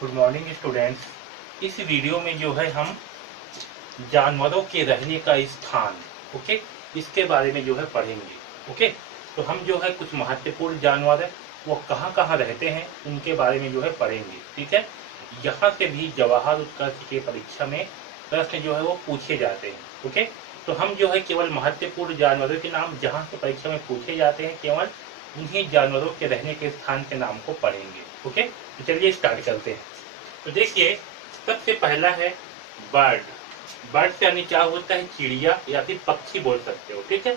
Good morning students. इस video में जो है हम जानवरों के रहने का स्थान ओके इसके बारे में जो है पढ़ेंगे। ओके तो हम जो है कुछ महत्वपूर्ण जानवर है वो कहाँ कहाँ रहते हैं उनके बारे में जो है पढ़ेंगे। ठीक है, यहाँ से भी जवाहर उत्कर्ष की परीक्षा में प्रश्न जो है वो पूछे जाते हैं। ओके तो हम जो है केवल महत्वपूर्ण जानवरों के नाम जहाँ से परीक्षा में पूछे जाते हैं केवल उन्हीं जानवरों के रहने के स्थान के नाम को पढ़ेंगे। ओके तो चलिए स्टार्ट करते हैं। तो देखिए सबसे पहला है बर्ड। बर्ड से यानी क्या होता है चिड़िया या फिर पक्षी बोल सकते हो। ठीक है,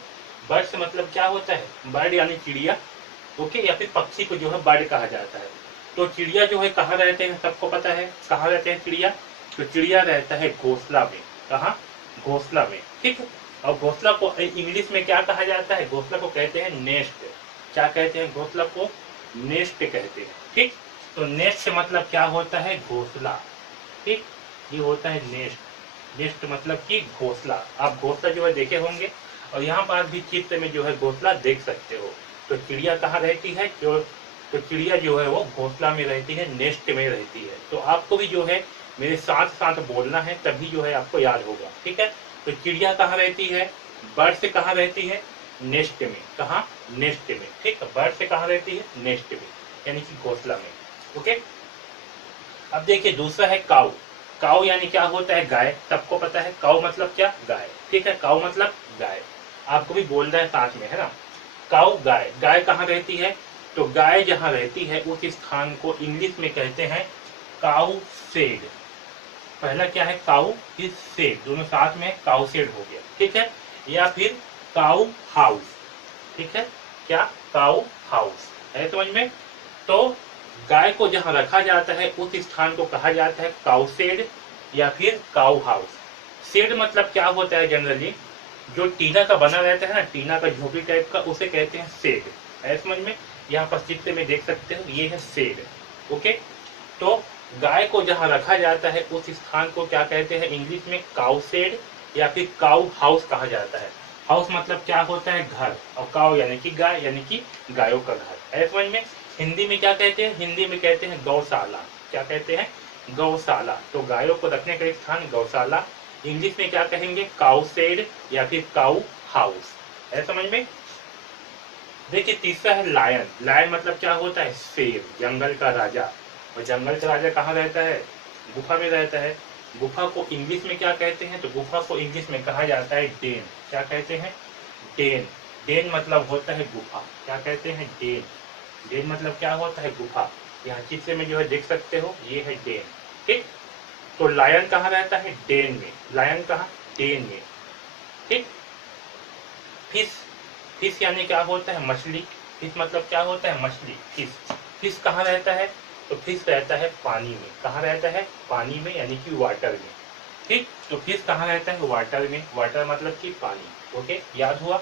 बर्ड से मतलब क्या होता है बर्ड यानी चिड़िया ओके या फिर पक्षी को जो है बर्ड कहा जाता है। तो चिड़िया जो है कहाँ रहते हैं सबको पता है कहाँ रहते हैं चिड़िया। तो चिड़िया रहता है घोंसला में। कहाँ? घोंसला में। ठीक है, और घोंसला को इंग्लिश में क्या कहा जाता है? घोंसला को कहते हैं नेस्ट। क्या कहते हैं? घोंसला को नेस्ट कहते हैं। ठीक, तो नेस्ट से मतलब क्या होता है घोंसला। ठीक, ये होता है नेस्ट। नेस्ट मतलब कि घोंसला। आप घोंसला जो है देखे होंगे और यहाँ पर भी चित्र में जो है घोंसला देख सकते हो। तो चिड़िया कहाँ रहती है? तो चिड़िया जो है वो घोंसला में रहती है, नेस्ट में रहती है। तो आपको भी जो है मेरे साथ साथ बोलना है तभी जो है आपको याद होगा। ठीक है, तो चिड़िया कहाँ रहती है? बर्ड से कहाँ रहती है? नेस्ट में। कहाँ? नेस्ट में। ठीक है, बर्ड से कहाँ रहती है? नेस्ट में यानी कि घोंसला में। ओके, अब देखिए दूसरा है काऊ। काऊ यानी क्या होता है? गाय। सबको पता है काऊ मतलब क्या? गाय। ठीक है, काऊ मतलब गाय। आपको भी बोलना है साथ में, है ना। काऊ गाय। गाय कहाँ रहती है? तो गाय जहाँ रहती है उस स्थान को इंग्लिश में कहते हैं काऊ शेड। पहला क्या है? काऊ, फिर शेड, दोनों साथ में काऊ शेड हो गया। ठीक है, या फिर काऊ हाउस। ठीक है, क्या? काऊ हाउस है समझ में। तो गाय को जहां रखा जाता है उस स्थान को कहा जाता है काऊ शेड या फिर काऊ हाउस। शेड मतलब क्या होता है? जनरली जो टीना का बना रहता है ना, टीना का झोपड़ी टाइप का, उसे कहते हैं शेड। है समझ में। यहाँ पर चित्र में देख सकते हो ये है शेड। ओके, तो गाय को जहां रखा जाता है उस स्थान को क्या कहते हैं? इंग्लिश में काऊ शेड या फिर काऊ हाउस कहा जाता है। हाउस मतलब क्या होता है? घर, और काऊ यानी कि गाय यानी कि गायों का घर। है समझ में। हिंदी में क्या कहते हैं? हिंदी में कहते हैं गौशाला। क्या कहते हैं? गौशाला। तो गायों को रखने का स्थान गौशाला। इंग्लिश में क्या कहेंगे? काऊ शेड या फिर काऊ हाउस। है समझ में। देखिए तीसरा है लायन। लायन मतलब क्या होता है? शेर, जंगल का राजा। और जंगल का राजा कहाँ रहता है? गुफा में रहता है। गुफा को इंग्लिश में क्या कहते हैं? तो गुफा को इंग्लिश में कहा जाता है डेन। क्या कहते हैं? डेन। डेन मतलब होता है गुफा। क्या कहते हैं? डेन। डेन मतलब क्या होता है? गुफा। यहाँ चित्र में जो है देख सकते हो ये है डेन। ठीक, तो लायन कहाँ रहता है? डेन में। लायन कहाँ? डेन में। ठीक, फिश। फिश यानी क्या होता है? मछली। फिश मतलब क्या होता है? मछली। फिश। फिश कहाँ रहता है? तो फिश रहता है पानी में। कहाँ रहता है? पानी में यानी कि वाटर में। ठीक, तो फिश कहाँ रहता है? वाटर में। वाटर मतलब कि पानी। ओके, याद हुआ।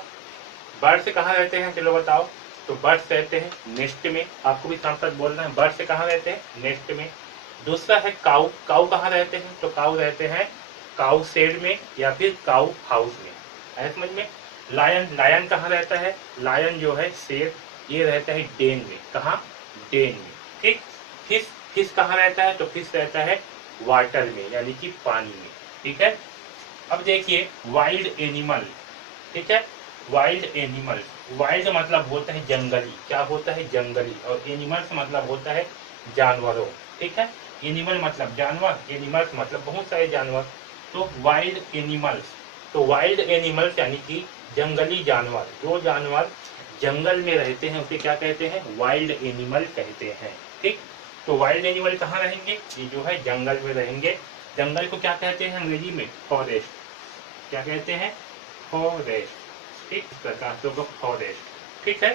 बर्ड से कहाँ रहते हैं? चलो बताओ। तो बर्ड्स रहते हैं नेस्ट में। आपको भी साथ साथ बोलना है, बर्ड से कहाँ रहते हैं? नेस्ट में। दूसरा है काऊ। काऊ कहाँ रहते हैं? तो काऊ रहते हैं काऊ शेड में या फिर काऊ हाउस में। है समझ में। लायन। लायन कहाँ रहता है? लायन जो है शेर, ये रहता है डेन में। कहाँ? डेन में। ठीक, फिश। फिश कहाँ रहता है? तो फिश रहता है वाटर में यानी कि पानी में। ठीक है, अब देखिए वाइल्ड एनिमल। ठीक है, वाइल्ड एनिमल। वाइल्ड मतलब होता है जंगली। क्या होता है? जंगली। और एनिमल्स मतलब होता है जानवरों। ठीक है, एनिमल मतलब जानवर, एनिमल्स मतलब बहुत सारे जानवर। तो वाइल्ड एनिमल्स। तो वाइल्ड एनिमल्स यानी कि जंगली जानवर। जो जानवर जंगल में रहते हैं उसे क्या कहते हैं? वाइल्ड एनिमल कहते हैं। ठीक, तो वाइल्ड एनिमल कहाँ रहेंगे? ये जो है जंगल में रहेंगे। जंगल को क्या कहते हैं अंग्रेजी में? फॉरेस्ट। क्या कहते हैं? फॉरेस्ट। ठीक, प्रकार को फॉरेस्ट। ठीक है,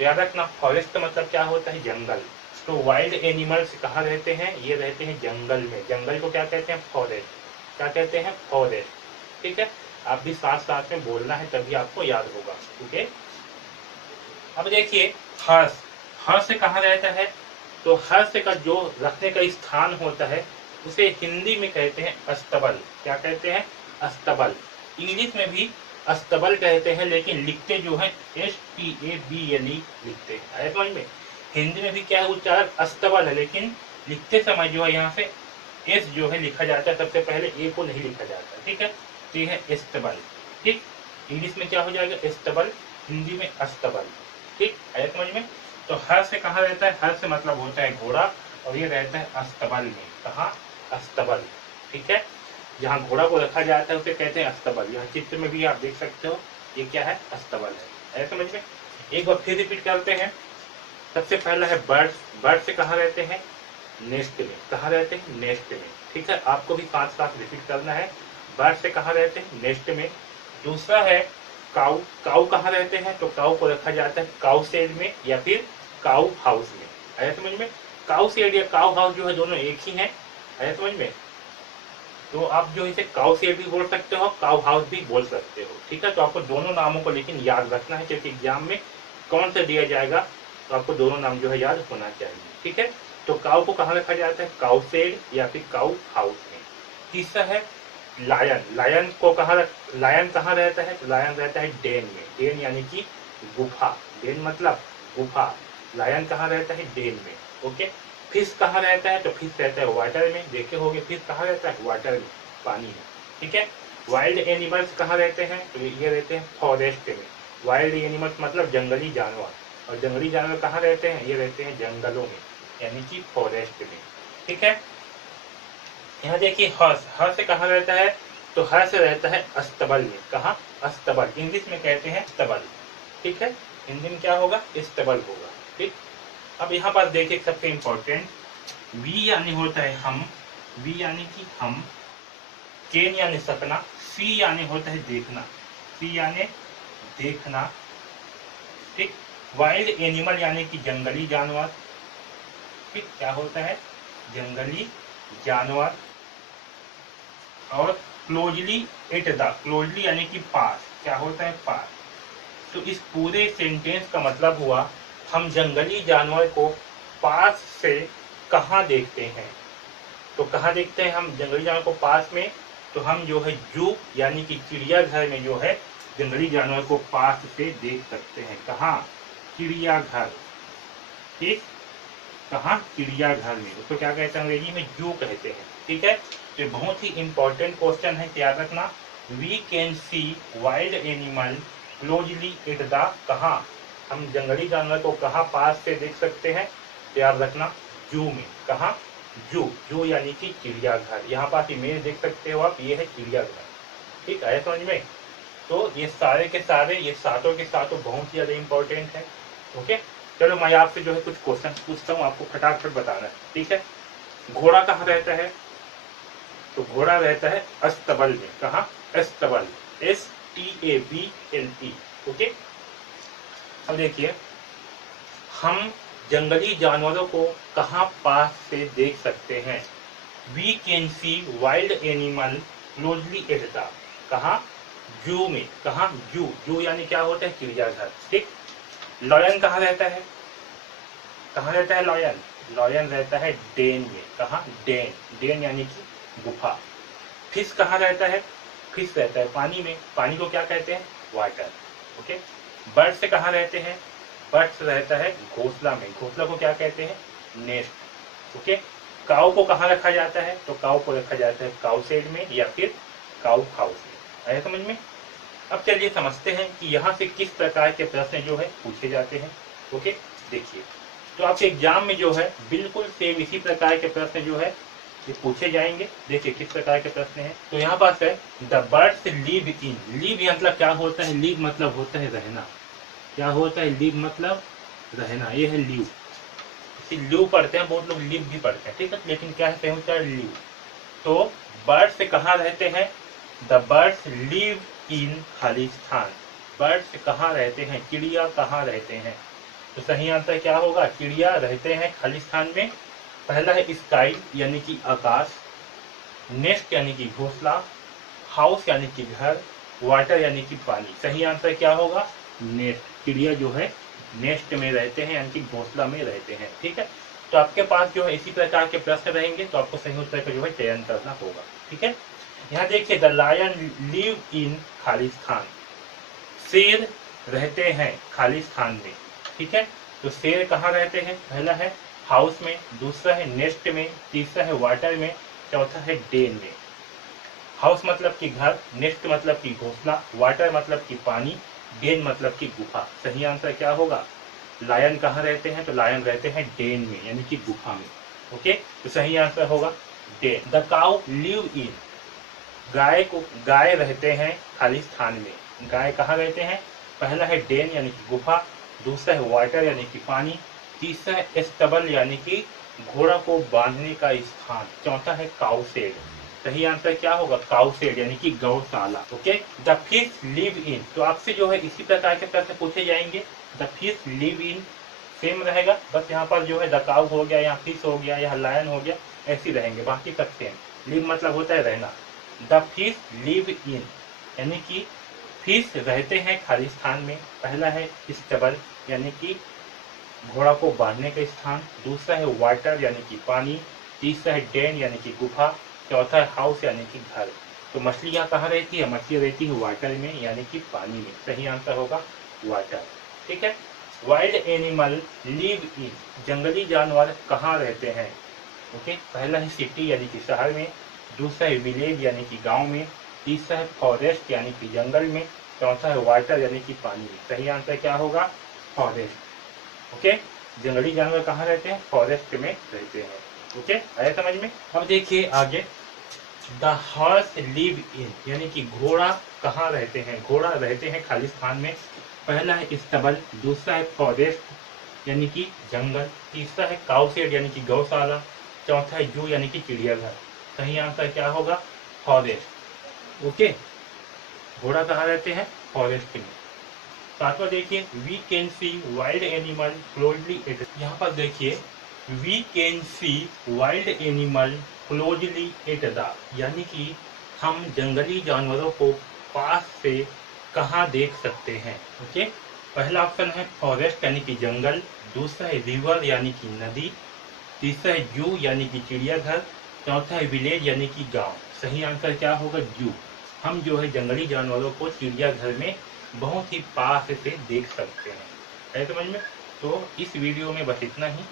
याद रखना फॉरेस्ट का मतलब क्या होता है? जंगल। तो वाइल्ड एनिमल्स कहाँ रहते हैं? ये रहते हैं जंगल में। जंगल को क्या कहते हैं? फॉरेस्ट। क्या कहते हैं? फॉरेस्ट। ठीक है, आप भी साथ साथ में बोलना है तभी आपको याद होगा। ओके, अब देखिए हर्ष। हर्ष से कहाँ रहता है? तो हर्ष का जो रखने का स्थान होता है उसे हिंदी में कहते हैं अस्तबल। क्या कहते हैं? अस्तबल। इंग्लिश में भी अस्तबल कहते हैं लेकिन लिखते जो है STABLE लिखते हैं। समझ में। हिंदी में भी क्या है उच्चारण? अस्तबल है लेकिन लिखते समय जो है यहाँ से एस जो है लिखा जाता है, सबसे पहले ए को नहीं लिखा जाता, ठीक है। तो ये है एस्तबल, ठीक। इंग्लिश में क्या हो जाएगा, एस्तबल, हिंदी में अस्तबल, ठीक, आया समझ में। तो हर से कहाँ रहता है, हर से मतलब होता है घोड़ा, और ये रहता है अस्तबल में, कहाँ, अस्तबल, ठीक है। जहाँ घोड़ा को रखा जाता है उसे कहते हैं अस्तबल। यहाँ चित्र में भी आप देख सकते हो, ये क्या है, अस्तबल है, समझ में। एक बार फिर रिपीट करते हैं। सबसे पहला है बर्ड। बर्ड से कहाँ रहते हैं, नेस्ट में, कहाँ रहते हैं, नेस्ट में, ठीक है। आपको भी साथ साथ रिपीट करना है। बर्ड से कहाँ रहते हैं, नेस्ट में। दूसरा है काऊ। काऊ कहाँ रहते हैं, तो काऊ को रखा जाता है काऊ शेड में या फिर काऊ हाउस में, आया समझ में। काऊ शेड या काऊ हाउस जो है दोनों एक ही है, आया समझ में। तो आप जो इसे काऊ शेड भी बोल सकते हो, काऊ हाउस भी बोल सकते हो, ठीक है। तो आपको दोनों नामों को लेकिन याद रखना है, क्योंकि एग्जाम में कौन सा दिया जाएगा तो आपको दोनों नाम जो है याद होना चाहिए, ठीक है। तो काऊ को कहाँ रखा जाता है, काऊ शेड या फिर काऊ हाउस में। तीसरा है लायन। लायन को लायन कहाँ रहता है, तो लायन रहता है डेन में। डेन यानी कि गुफा, डेन मतलब गुफा। लायन कहाँ रहता है, डेन में, ओके। फिश कहाँ रहता है, तो फिश रहता है वाटर में, देखे होंगे फिश कहाँ रहता है, वाटर में, पानी में, ठीक है। वाइल्ड एनिमल्स कहाँ रहते हैं, तो ये रहते हैं फॉरेस्ट में। वाइल्ड एनिमल्स मतलब जंगली जानवर, और जंगली जानवर कहाँ रहते हैं, ये रहते हैं जंगलों में, यानी कि फॉरेस्ट में, ठीक है। यहाँ देखिए हर्ष। हर्ष से कहाँ रहता है, तो हर्ष रहता है अस्तबल में, कहाँ, अस्तबल। इंग्लिश में कहते हैं स्तबल, ठीक है। हिंदी में क्या होगा, स्तबल होगा, ठीक। अब यहाँ पर देखिए सबसे इंपॉर्टेंट, वी यानी होता है हम, वी यानी कि हम, केन यानी सपना, सी यानी होता है देखना, सी यानी देखना, ठीक। वाइल्ड एनिमल यानी कि जंगली जानवर, ठीक, क्या होता है, जंगली जानवर। और क्लोजली एट द, क्लोजली यानी कि पास, क्या होता है, पास। तो इस पूरे सेंटेंस का मतलब हुआ हम जंगली जानवर को पास से कहाँ देखते हैं। तो कहाँ देखते हैं हम जंगली जानवर को पास में, तो हम जो है जू यानी कि चिड़ियाघर में जो है जंगली जानवर को पास से देख सकते हैं। कहाँ, चिड़ियाघर, ठीक, कहाँ, चिड़ियाघर में। उसको क्या कहते हैं, अंग्रेजी में जू कहते हैं, ठीक है। तो बहुत ही इंपॉर्टेंट क्वेश्चन है, याद रखना। We can see wild animal closely at the, कहाँ, हम जंगली जानवर को कहाँ पास से देख सकते हैं, तो याद रखना जू में, कहाँ, जू, जू यानी कि चिड़ियाघर। यहाँ पास इमेज देख सकते हो आप, ये है चिड़ियाघर, ठीक है, समझ में। तो ये सारे के सारे, ये सातों के सातों बहुत ही ज्यादा इंपॉर्टेंट है, ओके। चलो मैं आपसे जो है कुछ क्वेश्चन पूछता हूँ, आपको फटाफट बताना है, ठीक है। घोड़ा कहाँ रहता है, तो घोड़ा रहता है अस्तबल में, कहाँ, अस्तबल, STABLE, ओके। अब देखिए हम जंगली जानवरों को कहाँ पास से देख सकते हैं। We can see wild animal closely at the, कहाँ, जू में, कहाँ, जू, जू यानी क्या होता है, चिड़ियाघर, ठीक। लॉयन कहाँ रहता है, कहाँ रहता है लॉयन, लॉयन रहता है डेन में, कहाँ, डेन, डेन यानी कि गुफा। फिश कहाँ रहता है, फिश रहता है पानी में, पानी को क्या कहते हैं, वाटर, ओके। बर्ड से कहाँ रहते हैं, बर्ड रहता है घोंसला में, घोंसला को क्या कहते हैं, नेस्ट, ओके। काऊ को कहाँ रखा जाता है, तो काऊ को रखा जाता है काऊ शेड में या फिर काऊ हाउस में, आया समझ में। अब चलिए समझते हैं कि यहाँ से किस प्रकार के प्रश्न जो है पूछे जाते हैं, ओके। देखिए तो आपके एग्जाम में जो है बिल्कुल सेम इसी प्रकार के प्रश्न जो है ये पूछे जाएंगे। देखिए किस प्रकार के प्रश्न हैं। तो यहाँ पास है the birds live in, live मतलब क्या होता है, लिव मतलब होता है रहना, क्या होता है, लिव मतलब रहना, ये है लिव। लिव पढ़ते हैं, बहुत लोग लिव भी पढ़ते हैं, ठीक है, लेकिन क्या है, सही होता है लिव। तो बर्ड्स कहाँ रहते हैं, the birds live in Khalistan, birds कहाँ रहते हैं, चिड़िया कहाँ रहते हैं। तो सही आंसर क्या होगा, चिड़िया रहते हैं खालिस्तान में। पहला है स्काई यानी कि आकाश, नेस्ट यानी कि घोंसला, हाउस यानी कि घर, वाटर यानी कि पानी। सही आंसर क्या होगा, नेस्ट, चिड़िया जो है नेस्ट में रहते हैं यानी कि घोंसला में रहते हैं, ठीक है। तो आपके पास जो है इसी प्रकार के प्रश्न रहेंगे, तो आपको सही उत्तर का जो है चयन करना होगा, ठीक है। यहाँ देखिए द लायन लिव इन खालिस्तान, शेर रहते हैं खालिस्तान में, ठीक है। तो शेर कहाँ रहते हैं, पहला है हाउस में, दूसरा है नेस्ट में, तीसरा है वाटर में, चौथा है डेन में। हाउस मतलब कि घर, नेस्ट मतलब कि घोंसला, वाटर मतलब कि पानी, डेन मतलब कि गुफा। सही आंसर क्या होगा? लायन कहाँ रहते हैं? तो लायन रहते हैं डेन में, यानी कि गुफा में। ओके, तो सही आंसर होगा then. The cow live in, गाय रहते हैं खाली स्थान में। गाय कहाँ रहते हैं? पहला है डेन यानी कि गुफा, दूसरा है वाटर यानी कि पानी, तीसरा है स्टबल यानी कि घोड़ा को बांधने का स्थान, चौथा है काउ शेड। सही आंसर क्या होगा? काउ शेड यानी कि गौशाला। Okay, the fish live in, तो आपसे जो है इसी प्रकार के प्रश्न पूछे जाएंगे। The fish live in same रहेगा, बस यहाँ पर जो है द काउ हो गया, यहाँ फिश हो गया, यहाँ लायन हो गया, ऐसे रहेंगे, बाकी सब सेम। लिव मतलब होता है रहना। द फिश लिव इन यानी कि फिश रहते हैं खाली स्थान में। पहला है स्टबल यानी कि घोड़ा को बांधने का स्थान, दूसरा है वाटर यानी कि पानी, तीसरा है डेन यानी कि गुफा, चौथा है हाउस यानी कि घर। तो मछलियाँ कहाँ रहती है? मछली रहती है वाटर में यानी कि पानी में। सही आंसर होगा वाटर। ठीक है। वाइल्ड एनिमल लिव इन, जंगली जानवर कहाँ रहते हैं? ओके, पहला है सिटी यानी कि शहर में, दूसरा है विलेज यानी कि गांव में, तीसरा है फॉरेस्ट यानी कि जंगल में, चौथा है वाटर यानी कि पानी में। सही आंसर क्या होगा? फॉरेस्ट। ओके, जंगली जानवर कहाँ रहते हैं? फॉरेस्ट में रहते हैं। ओके, आया समझ में? अब देखिए आगे, द हॉर्स लिव इन यानी कि घोड़ा कहाँ रहते हैं? घोड़ा रहते हैं खाली स्थान में। पहला है स्टबल, दूसरा है फॉरेस्ट यानी कि जंगल, तीसरा है काउशेड यानी कि गौशाला, चौथा है जू यानी कि चिड़ियाघर। सही आंसर क्या होगा? फॉरेस्ट। ओके, घोड़ा कहाँ रहते हैं? फॉरेस्ट में। सातवां देखिए, we can see wild animal closely at, यहाँ पर देखिए we can see wild animal closely at the, यानी कि हम जंगली जानवरों को पास से कहाँ देख सकते हैं? ओके, पहला ऑप्शन है फॉरेस्ट यानी कि जंगल, दूसरा है रिवर यानी कि नदी, तीसरा है जू यानी कि चिड़ियाघर, चौथा है विलेज यानी कि गांव। सही आंसर क्या होगा? जू। हम जो है जंगली जानवरों को चिड़ियाघर में बहुत ही पास से देख सकते हैं। है समझ में? तो इस वीडियो में बस इतना ही।